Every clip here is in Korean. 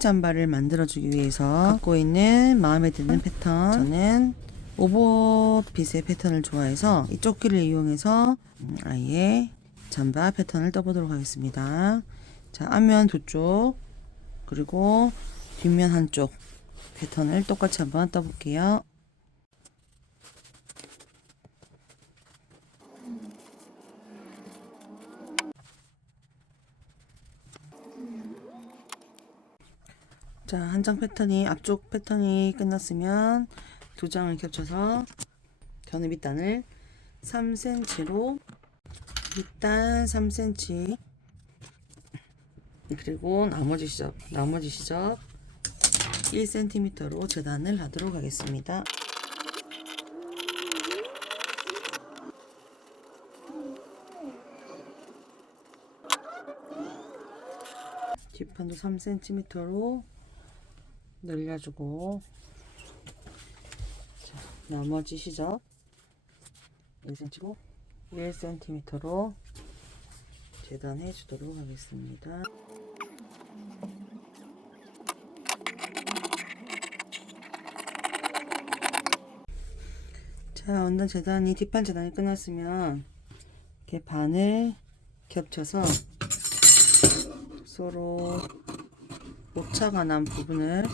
잠바를 만들어주기 위해서 갖고 있는 마음에 드는 패턴, 저는 오버핏의 패턴을 좋아해서 이 조끼를 이용해서 아예 잠바 패턴을 떠보도록 하겠습니다. 자, 앞면 두 쪽 그리고 뒷면 한쪽 패턴을 똑같이 한번 떠볼게요. 자, 한 장 패턴이 앞쪽 패턴이 끝났으면 두 장을 겹쳐서 저는 밑단을 3cm로 밑단 3cm 그리고 나머지 시접 1cm로 재단을 하도록 하겠습니다. 뒷판도 3cm로 늘려주고, 자, 나머지 시접 1cm로 1cm로 재단해 주도록 하겠습니다. 자, 원단 재단이 뒷판 재단이 끝났으면 이렇게 반을 겹쳐서 서로 오차가 난 부분을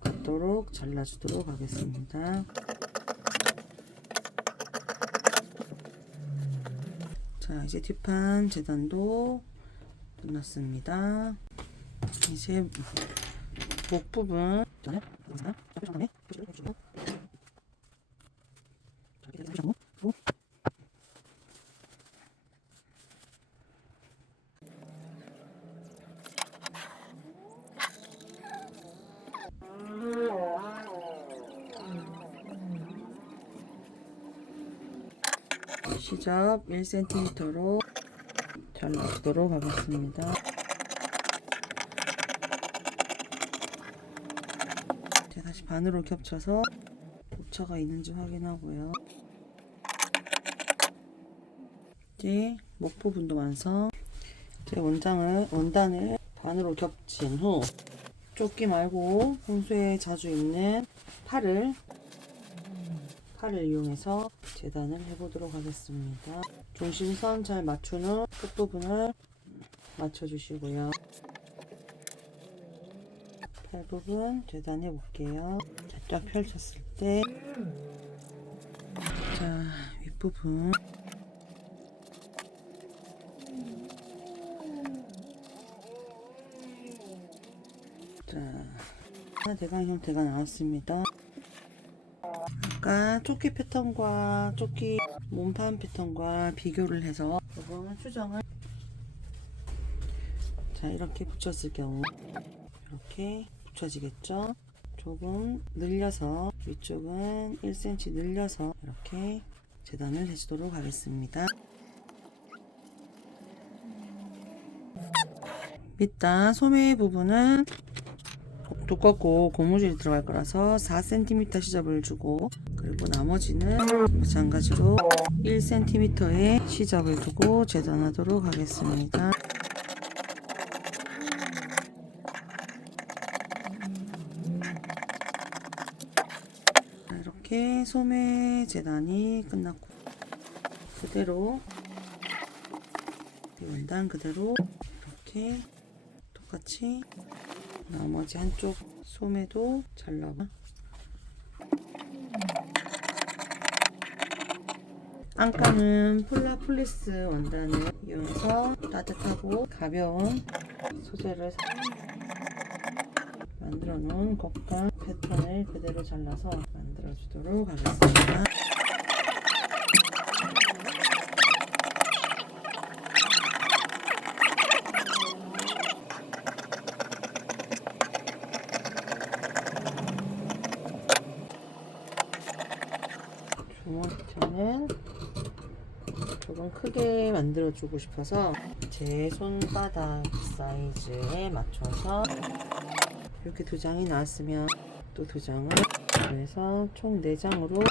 갖도록 잘라주도록 하겠습니다. 자, 이제 뒷판 재단도 끝났습니다. 이제 목 부분 시접 1cm로 잘라주도록 하겠습니다. 자, 다시 반으로 겹쳐서 오차가 있는지 확인하고요. 이제 목 부분도 완성. 이제 원단을 반으로 겹친 후 조끼 말고 평소에 자주 입는 팔을 이용해서 재단을 해보도록 하겠습니다. 중심선 잘 맞춘 후 끝부분을 맞춰주시고요. 팔 부분 재단해 볼게요. 쫙 펼쳤을 때, 자, 윗부분 자, 대강 형태가 나왔습니다. 아까 조끼 패턴과 조끼 몸판 패턴과 비교를 해서 이번 수정을, 자, 이렇게 붙였을 경우 이렇게 붙여지겠죠. 조금 늘려서 위쪽은 1cm 늘려서 이렇게 재단을 해주도록 하겠습니다. 밑단 소매 부분은 두껍고 고무줄이 들어갈 거라서 4cm 시접을 주고, 그리고 나머지는 마찬가지로 1cm의 시접을 두고 재단하도록 하겠습니다. 이렇게 소매 재단이 끝났고, 그대로 원단 그대로 이렇게 똑같이 나머지 한쪽 소매도 잘라봐. 안감은 폴라폴리스 원단을 이용해서 따뜻하고 가벼운 소재를 만들어 놓은 겉감 패턴을 그대로 잘라서 만들어 주도록 하겠습니다. 저는 조금 크게 만들어 주고 싶어서 제 손바닥 사이즈에 맞춰서 이렇게 두 장이 나왔으면 또 두 장을 그래서 총 4장으로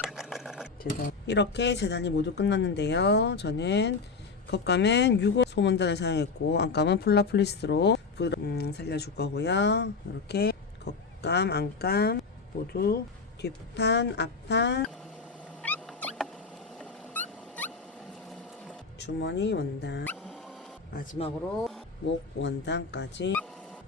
재단, 이렇게 재단이 모두 끝났는데요. 저는 겉감은 6호 소문단을 사용했고 안감은 폴라플리스로 살려줄 거고요. 이렇게 겉감, 안감 모두 뒷판, 앞판, 주머니 원단, 마지막으로 목 원단까지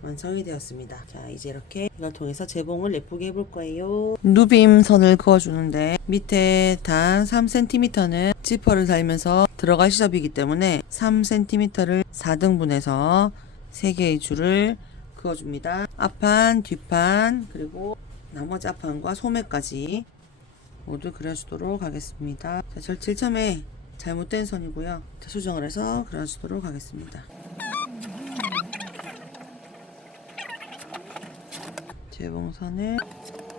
완성이 되었습니다. 자, 이제 이렇게 이걸 통해서 재봉을 예쁘게 해볼 거예요. 누빔 선을 그어주는데 밑에 단 3cm는 지퍼를 달면서 들어갈 시접이기 때문에 3cm를 4등분해서 3개의 줄을 그어줍니다. 앞판, 뒷판, 그리고 나머지 앞판과 소매까지 모두 그려주도록 하겠습니다. 자, 제일 처음에 잘못된 선이고요. 자, 수정을 해서 그려주도록 하겠습니다. 재봉선을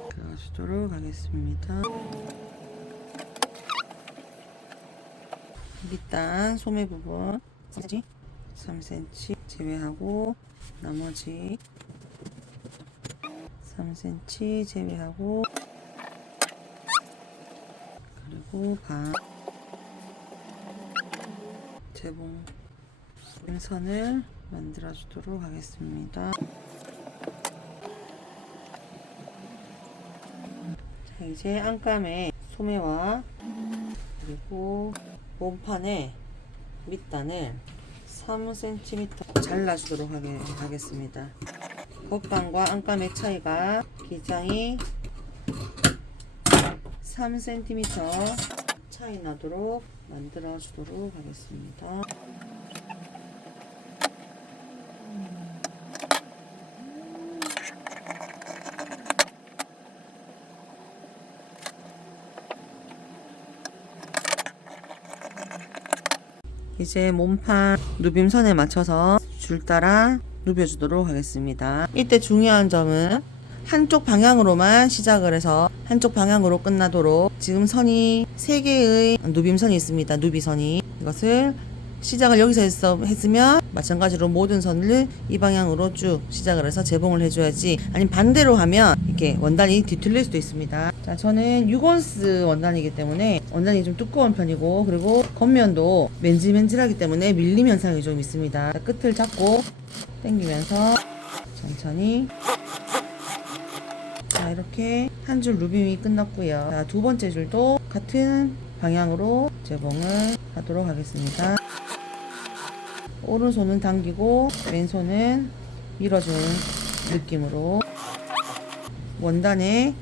그려주도록 하겠습니다. 밑단 소매 부분 3cm 제외하고 나머지 3cm 제외하고 그리고 반 재봉선을 만들어 주도록 하겠습니다. 자, 이제 안감의 소매와 그리고 몸판의 밑단을 3cm 잘라주도록 하겠습니다. 겉감과 안감의 차이가 기장이 3cm 차이 나도록 만들어 주도록 하겠습니다. 이제 몸판 누빔선에 맞춰서 줄 따라 누벼주도록 하겠습니다. 이때 중요한 점은 한쪽 방향으로만 시작을 해서 한쪽 방향으로 끝나도록 지금 선이 3개의 누빔선이 있습니다. 누비선이 이것을 시작을 여기서 했으면 마찬가지로 모든 선을 이 방향으로 쭉 시작을 해서 재봉을 해줘야지 아니면 반대로 하면 이렇게 원단이 뒤틀릴 수도 있습니다. 자, 저는 6온스 원단이기 때문에 원단이 좀 두꺼운 편이고 그리고 겉면도 맨질맨질하기 때문에 밀림 현상이 좀 있습니다. 자, 끝을 잡고 당기면서 천천히 자, 이렇게 한 줄 누빔이 끝났고요. 자, 두 번째 줄도 같은 방향으로 재봉을 하도록 하겠습니다. 오른손은 당기고 왼손은 밀어주는 느낌으로 원단에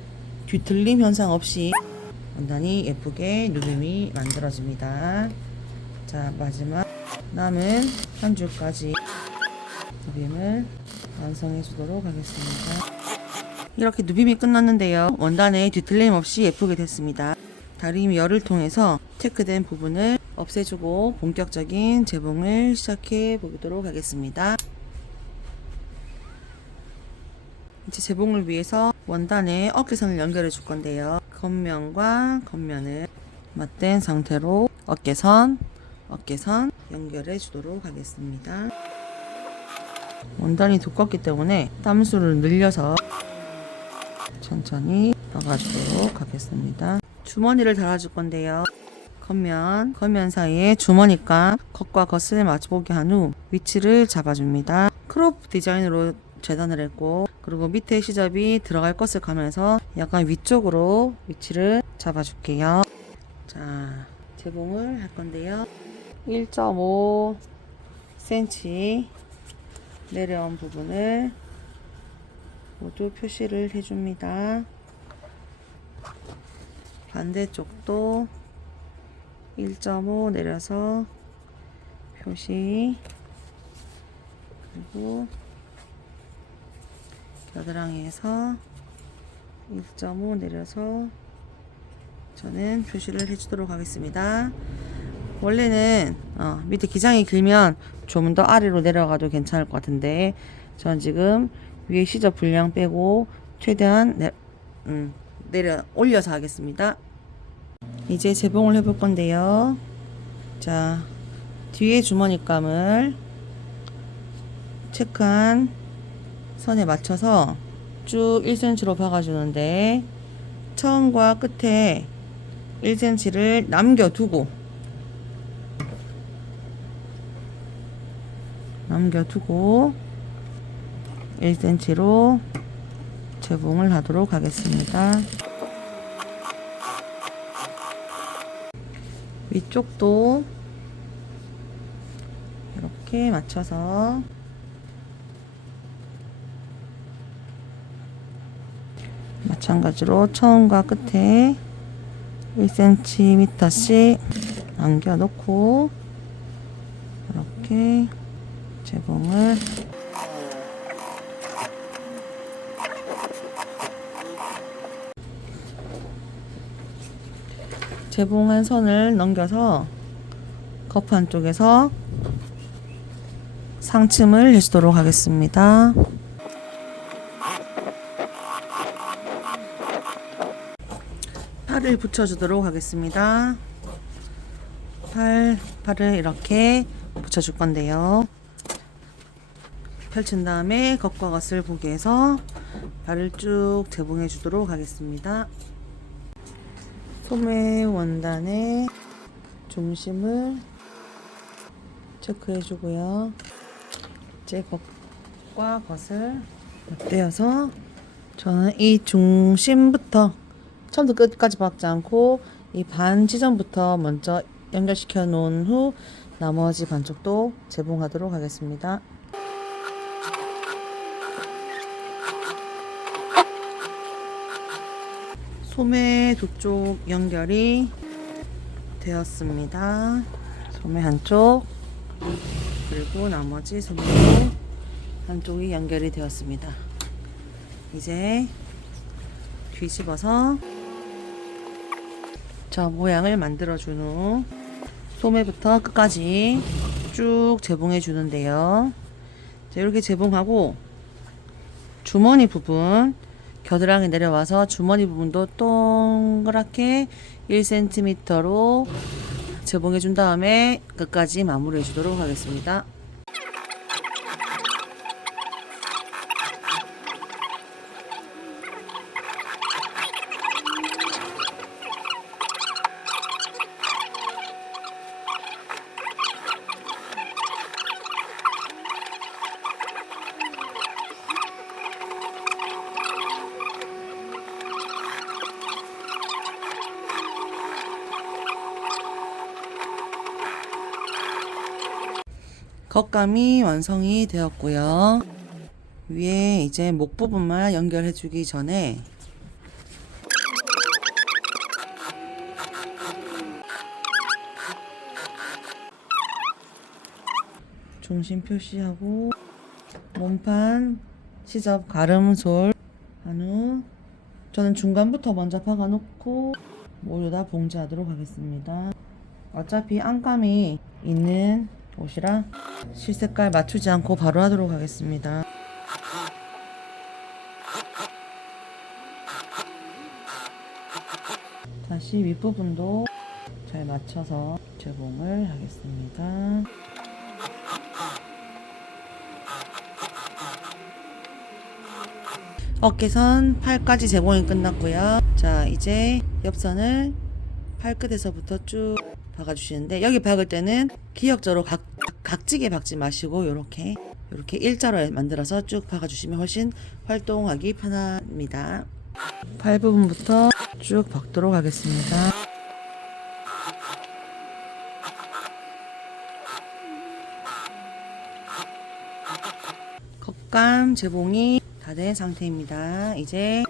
뒤틀림 현상 없이 원단이 예쁘게 누빔이 만들어집니다. 자, 마지막 남은 한 줄까지 누빔을 완성해 주도록 하겠습니다. 이렇게 누빔이 끝났는데요. 원단에 뒤틀림 없이 예쁘게 됐습니다. 다림 열을 통해서 체크된 부분을 없애주고 본격적인 재봉을 시작해 보도록 하겠습니다. 이제 재봉을 위해서 원단에 어깨선을 연결해 줄 건데요. 겉면과 겉면을 맞댄 상태로 어깨선 연결해 주도록 하겠습니다. 원단이 두껍기 때문에 땀수를 늘려서 천천히 박아주도록 하겠습니다. 주머니를 달아줄 건데요. 겉면 사이에 주머니감 겉과 겉을 마주보게 한 후 위치를 잡아줍니다. 크롭 디자인으로 재단을 했고 그리고 밑에 시접이 들어갈 것을 가면서 약간 위쪽으로 위치를 잡아줄게요. 자, 재봉을 할 건데요. 1.5cm 내려온 부분을 모두 표시를 해줍니다. 반대쪽도 1.5 내려서 표시 그리고 겨드랑이에서 1.5 내려서 저는 표시를 해주도록 하겠습니다. 원래는 밑에 기장이 길면 좀 더 아래로 내려가도 괜찮을 것 같은데 전 지금 위에 시접 분량 빼고 최대한 올려서 하겠습니다. 이제 재봉을 해볼 건데요. 자, 뒤에 주머니감을 체크한 선에 맞춰서 쭉 1cm로 박아주는데 처음과 끝에 1cm를 남겨두고 남겨두고 1cm로 재봉을 하도록 하겠습니다. 위쪽도 이렇게 맞춰서 마찬가지로 처음과 끝에 1cm씩 남겨놓고 이렇게 재봉을 재봉한 선을 넘겨서 컵판 쪽에서 상침을 해주도록 하겠습니다. 팔을 붙여주도록 하겠습니다. 팔을 이렇게 붙여줄 건데요. 펼친 다음에 겉과 겉을 보게 해서 발을 쭉 재봉해 주도록 하겠습니다. 소매 원단의 중심을 체크해 주고요. 이제 겉과 겉을 떼어서 저는 이 중심부터 처음부터 끝까지 박지 않고 이 반 지점부터 먼저 연결시켜 놓은 후 나머지 반쪽도 재봉하도록 하겠습니다. 소매 두 쪽 연결이 되었습니다. 소매 한쪽 그리고 나머지 소매도 한쪽이 연결이 되었습니다. 이제 뒤집어서 저 모양을 만들어 준 후 소매부터 끝까지 쭉 재봉해 주는데요. 자, 이렇게 재봉하고 주머니 부분 겨드랑이 내려와서 주머니 부분도 동그랗게 1cm로 재봉해 준 다음에 끝까지 마무리해 주도록 하겠습니다. 겉감이 완성이 되었고요. 위에 이제 목 부분만 연결해 주기 전에 중심 표시하고 몸판 시접 가름솔 한 후 저는 중간부터 먼저 박아 놓고 모두 다 봉제하도록 하겠습니다. 어차피 안감이 있는 옷이라 실색깔 맞추지 않고 바로 하도록 하겠습니다. 다시 윗부분도 잘 맞춰서 재봉을 하겠습니다. 어깨선 팔까지 재봉이 끝났고요. 자, 이제 옆선을 팔끝에서부터 쭉 박아주시는데 여기 박을 때는 기역자로 각지게 박지 마시고 이렇게 일자로 만들어서 쭉 박아주시면 훨씬 활동하기 편합니다. 팔 부분부터 쭉 박도록 하겠습니다. 겉감 재봉이 다 된 상태입니다. 이제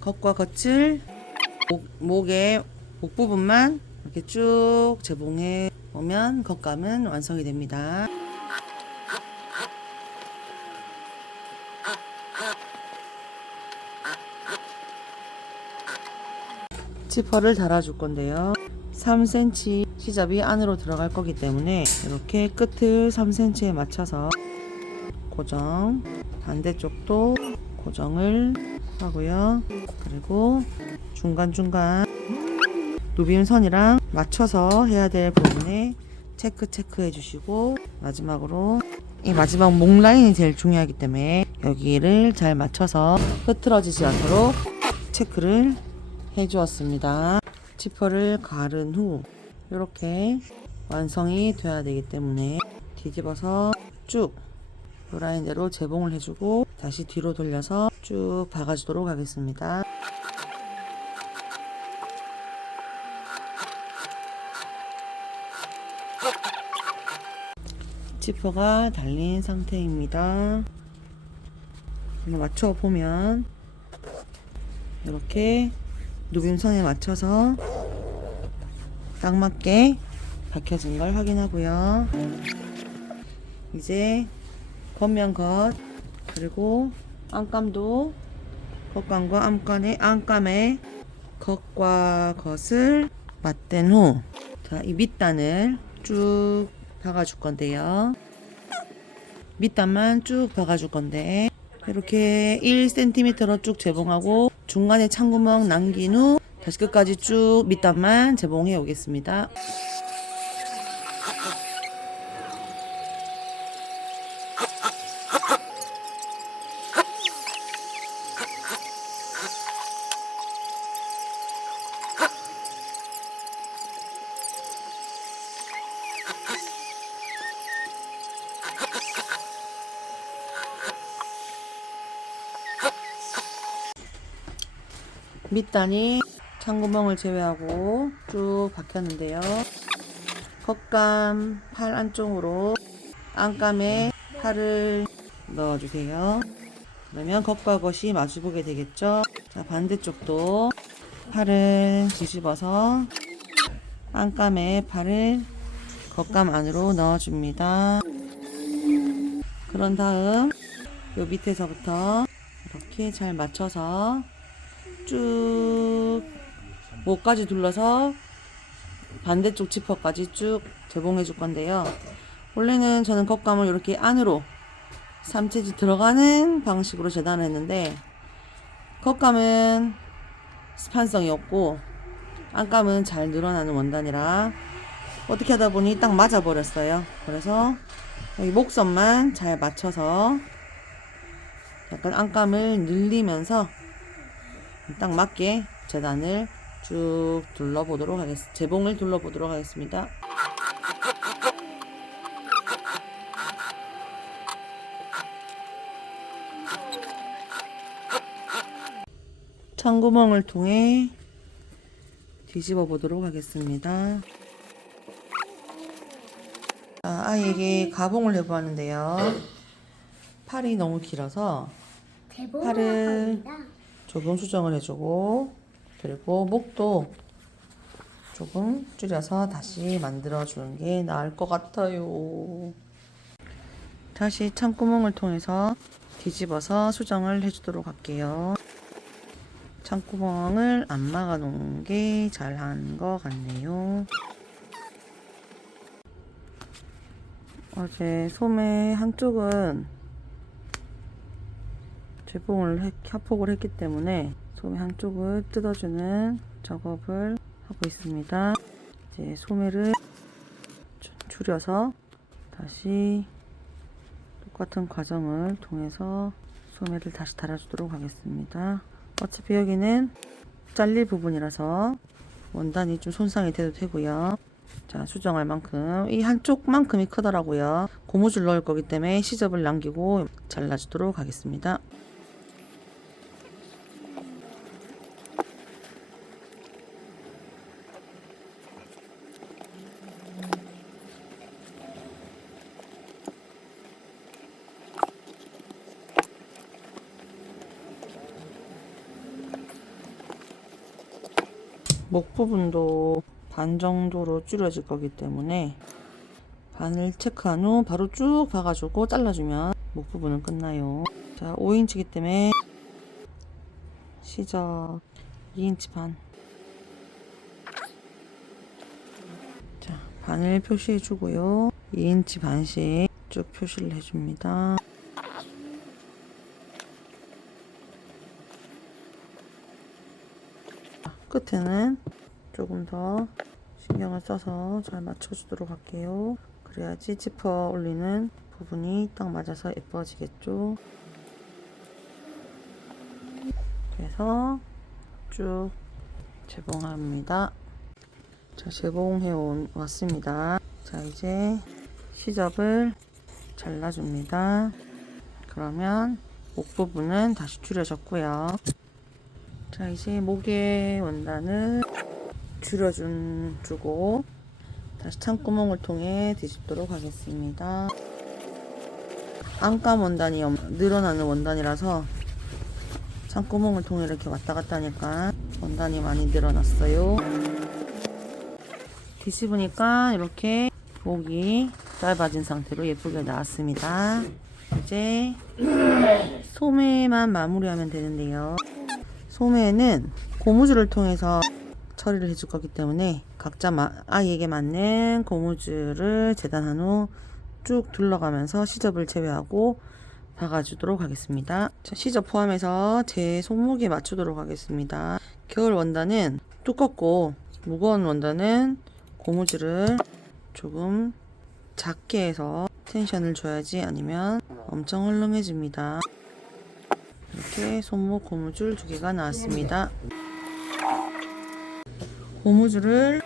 겉과 겉을 목의 목 부분만 이렇게 쭉 재봉해 보면 겉감은 완성이 됩니다. 지퍼를 달아줄 건데요. 3cm 시접이 안으로 들어갈 거기 때문에 이렇게 끝을 3cm에 맞춰서 고정, 반대쪽도 고정을 하고요. 그리고 중간중간 누빔선이랑 맞춰서 해야 될 부분에 체크해 주시고 마지막으로 이 마지막 목 라인이 제일 중요하기 때문에 여기를 잘 맞춰서 흐트러지지 않도록 체크를 해 주었습니다. 지퍼를 가른 후 이렇게 완성이 돼야 되기 때문에 뒤집어서 쭉 이 라인대로 재봉을 해주고 다시 뒤로 돌려서 쭉 박아주도록 하겠습니다. 지퍼가 달린 상태입니다. 한번 맞춰보면 이렇게 누빔선에 맞춰서 딱 맞게 박혀진 걸 확인하고요. 이제 겉면 겉 그리고 안감도 겉감과 안감의 겉과 겉을 맞댄 후 이 밑단을 쭉 박아줄 건데요. 밑단만 쭉 박아줄 건데 이렇게 1cm로 쭉 재봉하고 중간에 찬구멍 남긴 후 다시 끝까지 쭉 밑단만 재봉해 오겠습니다. 밑단이 찬구멍을 제외하고 쭉 박혔는데요. 겉감 팔 안쪽으로 안감에 팔을 넣어주세요. 그러면 겉과 겉이 마주보게 되겠죠. 자, 반대쪽도 팔을 뒤집어서 안감에 팔을 겉감 안으로 넣어줍니다. 그런 다음 요 밑에서부터 이렇게 잘 맞춰서 쭉 목까지 둘러서 반대쪽 지퍼까지 쭉 재봉해 줄 건데요. 원래는 저는 겉감을 이렇게 안으로 3cm 들어가는 방식으로 재단을 했는데 겉감은 스판성이 없고 안감은 잘 늘어나는 원단이라 어떻게 하다 보니 딱 맞아 버렸어요. 그래서 여기 목선만 잘 맞춰서 약간 안감을 늘리면서 딱 맞게 재단을 쭉 둘러보도록 하겠습니다. 재봉을 둘러보도록 하겠습니다. 찬구멍을 통해 뒤집어 보도록 하겠습니다. 아이에게 가봉을 해보았는데요. 팔이 너무 길어서 팔을 조금 수정을 해주고 그리고 목도 조금 줄여서 다시 만들어 주는 게 나을 것 같아요. 다시 찬구멍을 통해서 뒤집어서 수정을 해주도록 할게요. 찬구멍을 안 막아 놓은 게 잘한 것 같네요. 어제 소매 한쪽은 재봉을 협곡을 했기 때문에 소매 한쪽을 뜯어주는 작업을 하고 있습니다. 이제 소매를 줄여서 다시 똑같은 과정을 통해서 소매를 다시 달아주도록 하겠습니다. 어차피 여기는 잘릴 부분이라서 원단이 좀 손상이 돼도 되고요. 자, 수정할 만큼 이 한쪽만큼이 크더라고요. 고무줄 넣을 거기 때문에 시접을 남기고 잘라주도록 하겠습니다. 목 부분도 반 정도로 줄여질 거기 때문에 반을 체크한 후 바로 쭉 박아주고 잘라주면 목 부분은 끝나요. 자, 5인치이기 때문에 시접 2인치 반. 자, 반을 표시해 주고요. 2인치 반씩 쭉 표시를 해줍니다. 끝에는 조금 더 신경을 써서 잘 맞춰주도록 할게요. 그래야지 지퍼 올리는 부분이 딱 맞아서 예뻐지겠죠. 그래서 쭉 재봉합니다. 자, 재봉해 왔습니다. 자, 이제 시접을 잘라줍니다. 그러면 목 부분은 다시 줄여줬고요. 자, 이제 목의 원단을 주고 다시 창구멍을 통해 뒤집도록 하겠습니다. 안감 원단이 늘어나는 원단이라서 창구멍을 통해 이렇게 왔다 갔다 하니까 원단이 많이 늘어났어요. 뒤집으니까 이렇게 목이 짧아진 상태로 예쁘게 나왔습니다. 이제 소매만 마무리하면 되는데요. 소매는 고무줄을 통해서 처리를 해줄 거기 때문에 각자 아이에게 맞는 고무줄을 재단한 후 쭉 둘러가면서 시접을 제외하고 박아주도록 하겠습니다. 자, 시접 포함해서 제 손목에 맞추도록 하겠습니다. 겨울 원단은 두껍고 무거운 원단은 고무줄을 조금 작게 해서 텐션을 줘야지 아니면 엄청 헐렁해집니다. 이렇게 손목 고무줄 2개가 나왔습니다. 고무줄을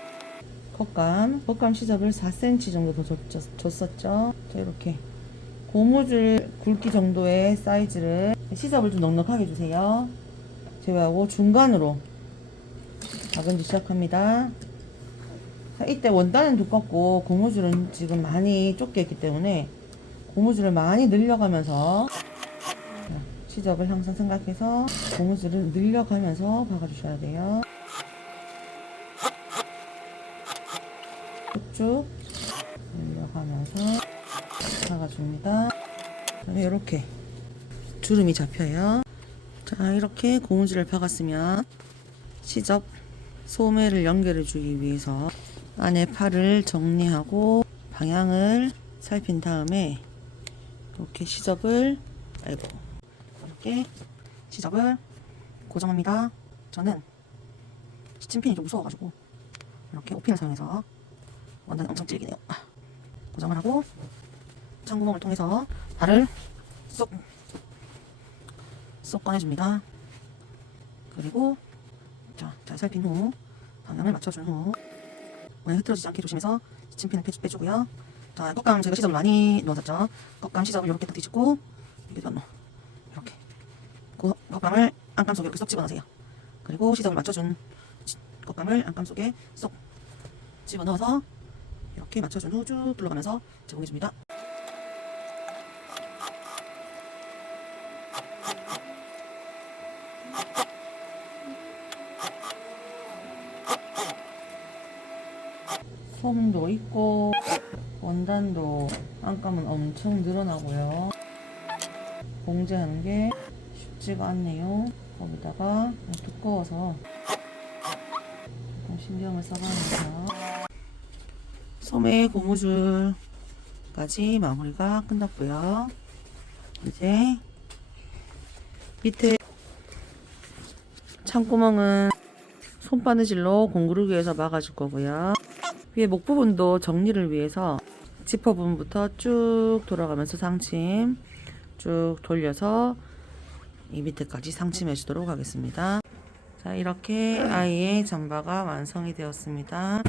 겉감 시접을 4cm 정도 더 줬었죠. 자, 이렇게 고무줄 굵기 정도의 사이즈를 시접을 좀 넉넉하게 주세요. 제외하고 중간으로 박은지 시작합니다. 자, 이때 원단은 두껍고 고무줄은 지금 많이 좁게 했기 때문에 고무줄을 많이 늘려가면서 시접을 항상 생각해서 고무줄을 늘려가면서 박아주셔야 돼요. 쭉 늘려가면서 박아줍니다. 이렇게 주름이 잡혀요. 자, 이렇게 고무줄을 박았으면 시접 소매를 연결해 주기 위해서 안에 팔을 정리하고 방향을 살핀 다음에 이렇게 이렇게 시접을 고정합니다. 저는 시침핀이 좀 무서워가지고 이렇게 오핀을 사용해서 원단이 엄청 질기네요. 고정을 하고 창구멍을 통해서 발을 쏙 꺼내줍니다. 그리고 잘 살핀 후 방향을 맞춰준 후 흐트러지지 않게 조심해서 시침핀을 빼주고요. 자, 겉감 제가 시접을 많이 넣었죠. 겉감 시접을 이렇게 딱 뒤집고 여기다 이렇게 겉감을 안감 속에 이렇게 쏙 집어넣으세요. 그리고 시접을 맞춰준 겉감을 안감 속에 쏙 집어넣어서 이렇게 맞춰준 후 쭉 둘러가면서 제공해줍니다. 솜도 있고 원단도 안감은 엄청 늘어나고요. 봉제하는 게 쉽지가 않네요. 거기다가 두꺼워서 조금 신경을 써가면서 소매 고무줄까지 마무리가 끝났고요. 이제 밑에 창구멍은 손바느질로 공구르기 해서 막아줄 거고요. 위에 목 부분도 정리를 위해서 지퍼 부분부터 쭉 돌아가면서 상침 쭉 돌려서 이 밑에까지 상침해 주도록 하겠습니다. 자, 이렇게 아이의 잠바가 완성이 되었습니다.